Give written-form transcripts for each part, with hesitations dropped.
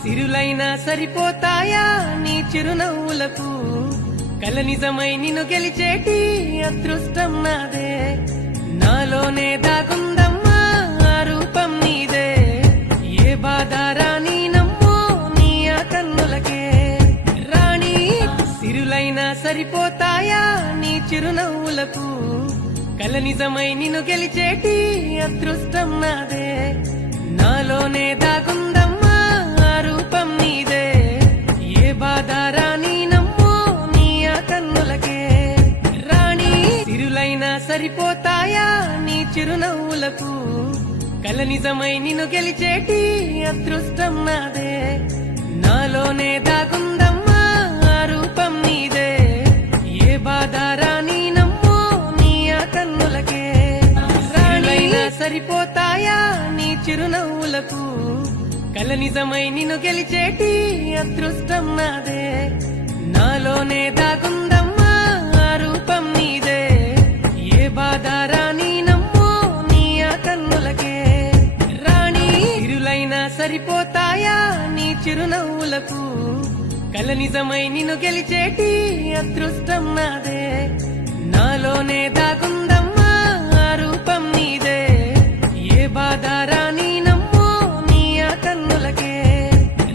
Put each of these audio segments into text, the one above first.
సిరులైనా సరిపోతాయా నీ చిరునవ్వులకు కల నిజమై నిన్ను గెలిచేటి అదృష్టం నాదే నాలోనే దాగుందమ్మా ఆ రూపం నీదే ఏ బాధ రాని నమ్మో నీ ఆ కన్నులకే రాణి సిరులైనా సరిపోతాయా నీ చిరునవ్వులకు కల నిజమై నిన్ను గెలిచేటి అదృష్టం నాదే నాలోనే దాగుందమ్మా ఆ రూపం నీదే ఏ బాధ రాని నమ్మో నీ ఆ కన్నులకే రాణి సిరులైనా సరిపోతాయా నీ చిరునవ్వులకు కల నిజమై నిన్ను గెలిచేటి అదృష్టం నాదే నాలోనే దాగుందమ్మా ఆ రూపం నీదే ఏ బాధ రాని నమ్మో నీ ఆ కన్నులకే రాణి సరిపోతాయా నీ చిరునవ్వులకు కల నిజమై నిన్ను గెలిచేటి అదృష్టం నాదే నాలోనే దాగుందమ్మా ఆ రూపం నీదే ఏ బాధ రాని నమ్మో నీ ఆ కన్నులకే రాణి సిరులైనా సరిపోతాయా నీ చిరునవ్వులకు కల నిజమై నిన్ను గెలిచేటి అదృష్టం నాదే నాలోనే దాగుందమ్మా ఆ రూపం నీదే ఏ బాధ రాని నమ్మో నీ ఆ కన్నులకే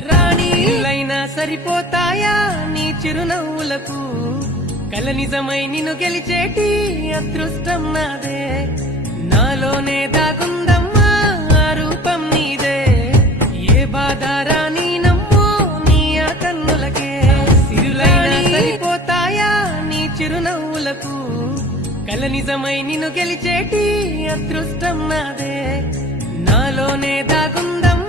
రాణి సిరులైనా సరిపోతాయా నీ చిరునవ్వులకు కల నిజమై నిన్ను గెలిచేటి అదృష్టం నాదే నాలోనే దాగుందమ్మా ఆ రూపం నీదే ఏ బాధ రాని నమ్మో నీ ఆ కన్నులకే సిరులైనా సరిపోతాయా నీ చిరునవ్వులకు కల నిజమై నిన్ను గెలిచేటి అదృష్టం నాదే నాలోనే దాగుందమ్మా